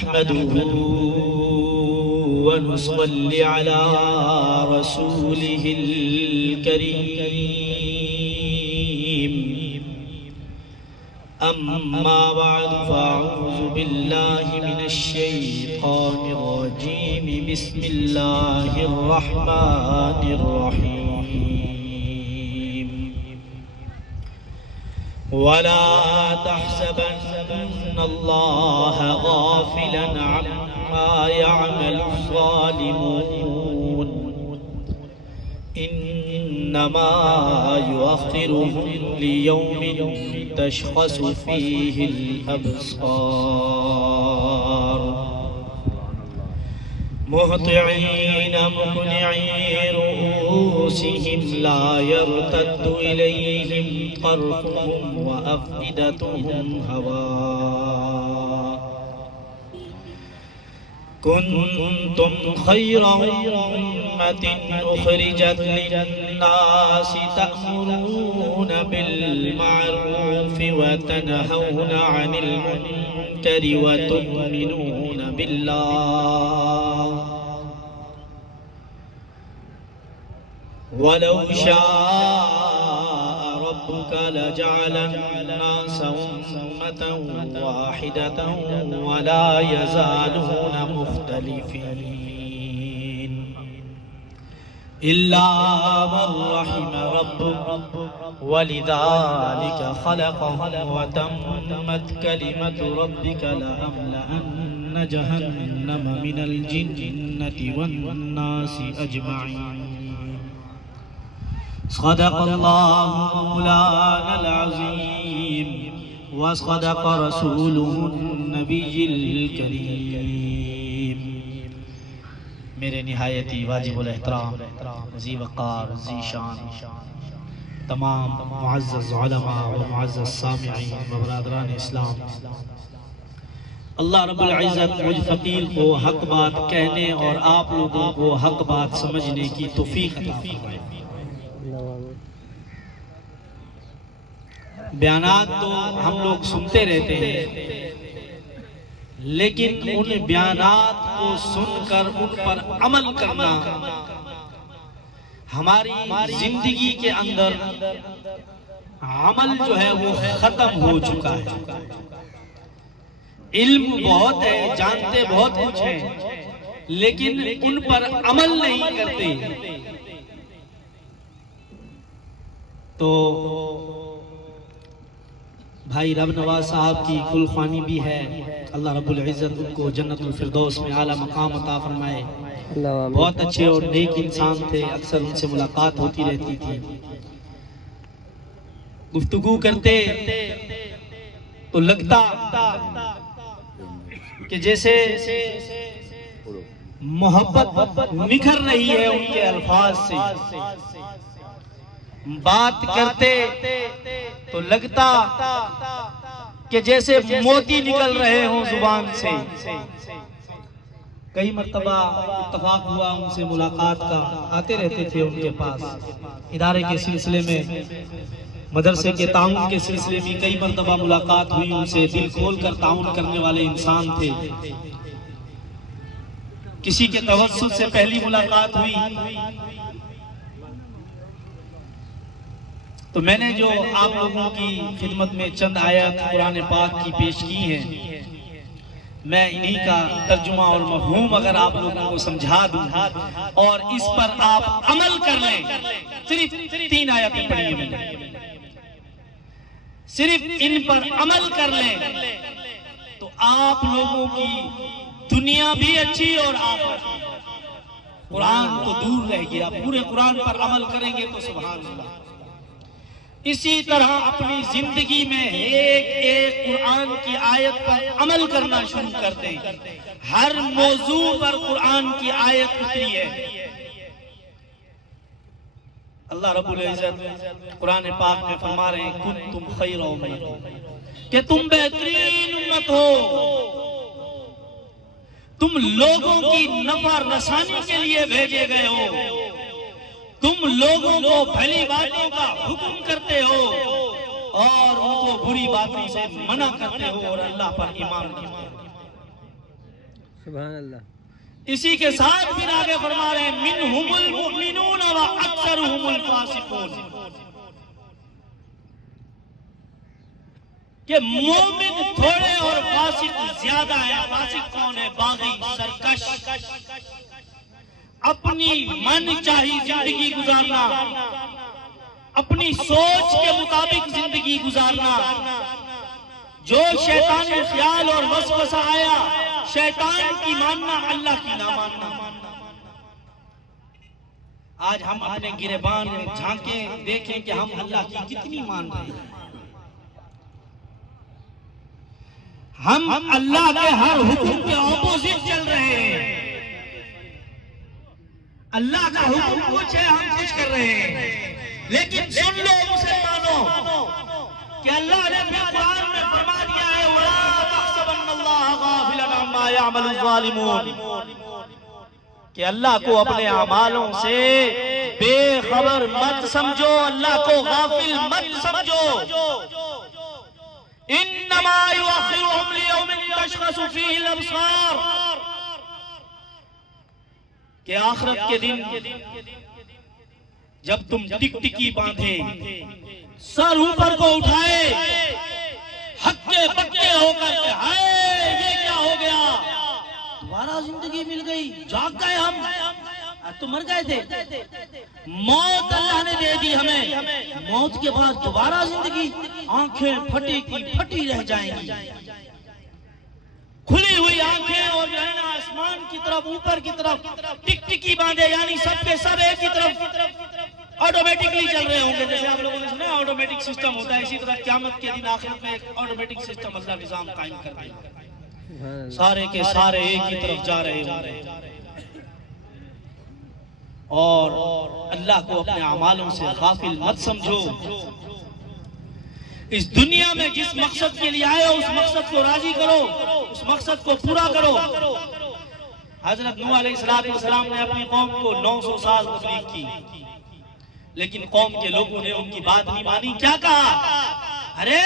نحمده ونصلي على رسوله الكريم أما بعد فأعوذ بالله من الشيطان الرجيم بسم الله الرحمن الرحيم ولا تحسبن الله غافلا عما يعمل الظالمون إنما يؤخرهم ليوم تشخص فيه الأبصار مهطعين مقنعي رؤوسهم لا يرتد إليهم طرفهم وأفئدتهم هواء كنتم خير أمة أخرجت للناس تأمرون بالمعروف وتنهون عن المنكر وتؤمنون بالله ولو شاء ربك لجعل الناس أمة واحدة ولا يزالون مختلفين إلا من رحم ربك ولذلك خلقهم وتمت كلمة ربك لأملأن جهنم من الجنة والناس أجمعين صدق الله مولانا العظيم وصدق رسوله النبي الكريم میرے نہایتی واجب الاحترام ذی وقار ذی شان تمام معزز علماء و معزز سامعین و برادران اسلام، اللہ رب العزت مجھ فقیر کو حق بات کہنے اور آپ لوگوں کو حق بات سمجھنے کی توفیق عطا فرمائے۔ بیانات تو ہم لوگ سنتے رہتے ہیں، لیکن ان بیانات کو سن کر ان پر عمل کرنا ہماری زندگی کے اندر عمل جو ہے وہ ختم ہو چکا ہے۔ علم بہت ہے، جانتے بہت کچھ ہیں، لیکن ان پر عمل نہیں کرتے۔ تو بھائی رب نواز صاحب کی کل خوانی بھی ہے، اللہ رب العزت ان کو جنت الفردوس میں اعلیٰ مقام عطا فرمائے۔ بہت اچھے اور نیک انسان تھے، اکثر ان سے ملاقات ہوتی رہتی تھی، گفتگو کرتے تو لگتا کہ جیسے محبت نکھر رہی ہے ان کے الفاظ سے، بات کرتے تو لگتا کہ جیسے موتی نکل رہے ہوں زبان سے۔ کئی مرتبہ اتفاق ہوا ان سے ملاقات کا، آتے رہتے تھے ان کے پاس، ادارے کے سلسلے میں، مدرسے کے تعاون کے سلسلے میں کئی مرتبہ ملاقات ہوئی ان سے، دل کھول کر تعاون کرنے والے انسان تھے۔ کسی کے توسط سے پہلی ملاقات ہوئی تو میں نے جو آپ لوگوں کی خدمت میں چند آیات قرآن پاک کی پیش کی ہیں، میں انہی کا ترجمہ اور مفہوم اگر آپ لوگوں کو سمجھا دوں اور اس پر آپ عمل کر لیں، صرف 3 آیاتیں پڑھی ہیں میں نے، صرف ان پر عمل کر لیں تو آپ لوگوں کی دنیا بھی اچھی اور آخرت۔ قرآن تو دور رہ گیا، پورے قرآن پر عمل کریں گے تو سبحان اللہ۔ اسی طرح اپنی زندگی میں ایک ایک قرآن کی آیت پر عمل کرنا شروع کر دیں۔ ہر موضوع پر قرآن کی آیت اتری ہے۔ اللہ رب العزت قرآن پاک میں فرما رہے ہیں کنتم خیر امت، کہ تم بہترین امت ہو، تم لوگوں کی نفع رسانی کے لیے بھیجے گئے ہو، تم لوگوں کو بھلی باتوں کا حکم کرتے ہو اور ان کو بری باتوں سے منع کرتے ہو اور اللہ پر ایمان رکھتے ہو۔ سبحان اللہ. اسی کے ساتھ پھر آگے فرما رہے ہیں منہم المؤمنون و اکثرہم الفاسقون، کہ مومن تھوڑے اور فاسق زیادہ ہیں. فاسق کون ہے؟ باغی، سرکش، اپنی من چاہی زندگی گزارنا، اپنی سوچ کے مطابق زندگی گزارنا. جو شیطانی خیال اور وسوسہ آیا، شیطان کی ماننا، اللہ کی نہ ماننا. آج ہم اپنے گریبان میں جھانکیں، دیکھیں کہ ہم اللہ کی کتنی مان رہے ہیں. ہم اللہ کے ہر حکم کے اپوزٹ چل رہے ہیں. اللہ کا حکم کچھ ہے، ہم کچھ کر رہے ہیں. لیکن سن لو مسلمانوں کہ اللہ نے اپنے قرآن میں فرما دیا ہے وَلَا تَحْسَبَنَّ اللَّهَ غَافِلًا عَمَّا يَعْمَلُ الظَّالِمُونَ، کہ اللہ کو اپنے اعمالوں سے بے خبر مت سمجھو، اللہ کو غافل مت سمجھو. انما یؤخرہم لیوم تشخص فیہ الابصار، کہ آخرت کے دن جب تم ٹک ٹکی باندھے، سر اوپر کو اٹھائے، ہکے بکے ہو کر کے ہائے یہ کیا ہو گیا، دوبارہ زندگی مل گئی، جاگ گئے ہم، تو مر گئے تھے. موت اللہ نے دے دی ہمیں، موت کے بعد دوبارہ زندگی. آنکھیں پھٹی کی پھٹی رہ جائیں گی، کھلی ہوئی آنکھیں، اور جو ہے نا آسمان کی طرف، اوپر کی طرف ٹک ٹکی باندھے، یعنی سب کے سب ایک کی طرف آٹومیٹکلی چل رہے ہوں گے. جیسے آپ لوگوں نے سنا آٹومیٹک سسٹم ہوتا ہے، اسی طرح قیامت کے دن آخرت میں ایک آٹومیٹک سسٹم اللہ نظام قائم کر دے گا. سارے کے سارے ایک کی طرف جا رہے ہوں گے. اور اللہ کو اپنے اعمالوں سے غافل مت سمجھو. اس دنیا میں جس مقصد کے لیے آئے ہو اس مقصد کو راضی کرو، اس مقصد کو پورا کرو. حضرت نوح علیہ السلام نے اپنی قوم کو 900 سال تبلیغ کی، لیکن قوم کے لوگوں نے ان کی بات نہیں مانی. کیا کہا؟ ارے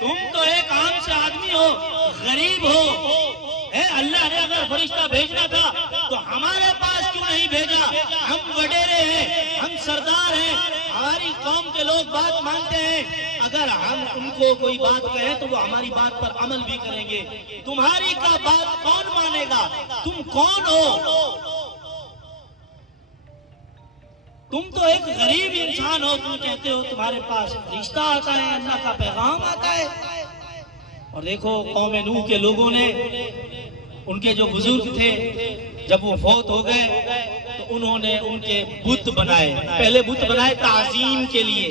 تم تو ایک عام سے آدمی ہو، غریب ہو، اللہ نے اگر فرشتہ بھیجنا تھا تو ہمارے پاس کیوں نہیں بھیجا؟ ہم وڈیرے ہیں، ہم سردار ہیں، ہماری قوم کے لوگ بات مانتے ہیں، اگر ہم ان کو کوئی بات کہیں تو وہ ہماری بات پر عمل بھی کریں گے. تمہاری کا بات کون مانے گا؟ تم کون ہو؟ تم تو ایک غریب انسان ہو، تم کہتے ہو تمہارے پاس فرشتہ آتا ہے، اللہ کا پیغام آتا ہے. اور دیکھو قوم نوح کے لوگوں نے، ان کے جو بزرگ تھے جب وہ فوت ہو گئے تو انہوں نے ان کے بت بنائے. پہلے بت بنائے تعظیم کے لیے،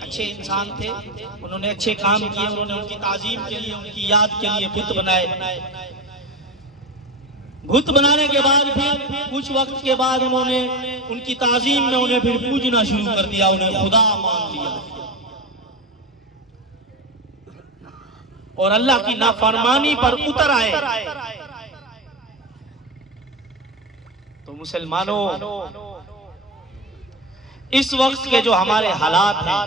اچھے انسان تھے، انہوں نے اچھے کام کیے، انہوں نے ان کی تعظیم کے لیے، ان کی یاد کے لیے بت بنائے. بت بنانے کے بعد پھر کچھ وقت کے بعد انہوں نے ان کی تعظیم میں انہیں پھر پوجنا شروع کر دیا، انہیں خدا مان لیا اور اللہ کی نافرمانی پر اتر آئے. تو مسلمانوں، اس وقت کے جو ہمارے حالات ہیں،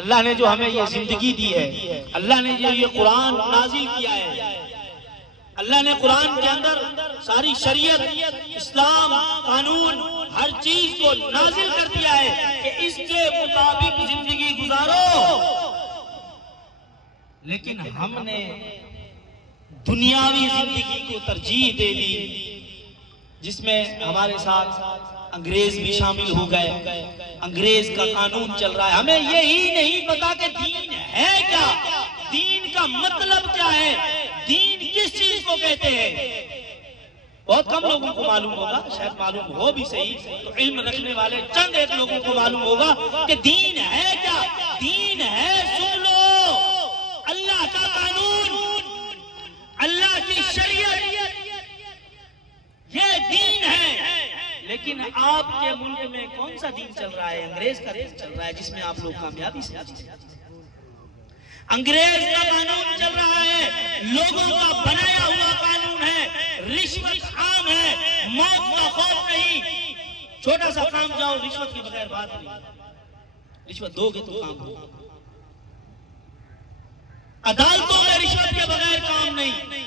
اللہ نے جو ہمیں یہ زندگی دی ہے، اللہ نے جو یہ قرآن نازل کیا ہے، اللہ نے قرآن کے اندر ساری شریعت، اسلام، قانون، ہر چیز کو نازل کر دیا ہے کہ اس کے مطابق زندگی گزارو. لیکن ہم نے دنیاوی زندگی کو ترجیح دے دی، جس میں ہمارے ساتھ انگریز بھی شامل ہو گئے. انگریز کا قانون چل رہا ہے، ہمیں یہی نہیں پتا کہ دین ہے کیا، دین کا مطلب کیا ہے، دین کس چیز کو کہتے ہیں. بہت کم لوگوں کو معلوم ہوگا، شاید معلوم ہو بھی صحیح تو علم رکھنے والے چند ایک لوگوں کو معلوم ہوگا کہ دین ہے کیا. دین ہے، سن لو، اللہ کا قانون، اللہ کی شریعت، یہ دین ہے. لیکن آپ کے ملک میں کون سا دین چل رہا ہے؟ انگریز کا دین چل رہا ہے، جس میں آپ لوگ کامیابی سے انگریز کا قانون چل رہا ہے، لوگوں کا بنایا ہوا قانون ہے، رشوت عام ہے، موت کا خوف نہیں. چھوٹا سا کام جاؤ، رشوت کے بغیر بات نہیں، رشوت دو گے تو کام ہوگا. عدالتوں میں رشوت کے بغیر کام نہیں.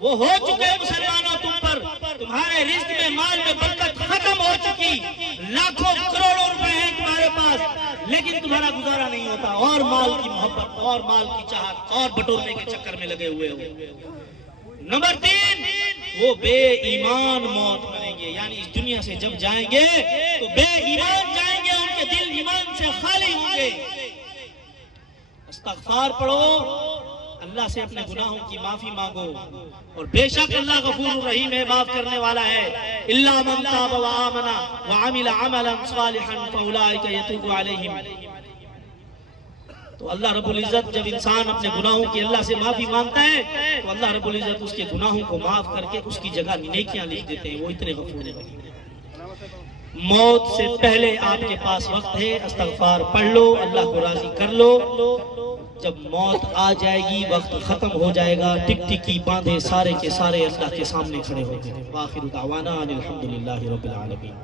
وہ ہو چکے مسلمانوں تم پر، تمہارے رزق میں مال میں برکت ختم ہو چکی، لاکھوں کروڑوں روپے ہیں تمہارے پاس، لیکن تمہارا گزارا نہیں ہوتا، اور مال کی محبت اور مال کی چاہت اور بٹورنے کے چکر میں لگے ہوئے ہو۔ نمبر 3، وہ بے ایمان موت مریں گے، یعنی اس دنیا سے جب جائیں گے تو بے ایمان جائیں گے، ان کے دل ایمان سے خالی ہوں گے۔ استغفار پڑھو، اللہ سے اپنے گناہوں کی معافی مانگو، اور بے شک اللہ غفور رحیم ہے، معاف کرنے والا ہے۔ الا من تاب وآمن وعمل عملا صالحا فاولئک یتوب علیہم۔ تو اللہ رب العزت جب انسان اپنے گناہوں کی اللہ سے معافی مانگتا ہے تو اللہ رب العزت اس کے گناہوں کو معاف کر کے اس کی جگہ نیکیاں لکھ دیتے ہیں، وہ اتنے غفور ہیں۔ موت سے پہلے آپ کے پاس وقت ہے، استغفار پڑھ لو، اللہ کو راضی کر لو۔ جب موت آ جائے گی، وقت ختم ہو جائے گا، ٹک ٹکی باندھے سارے کے سارے اللہ کے سامنے کھڑے ہو گئے۔ وآخر دعوانا ان الحمدللہ رب العالمین۔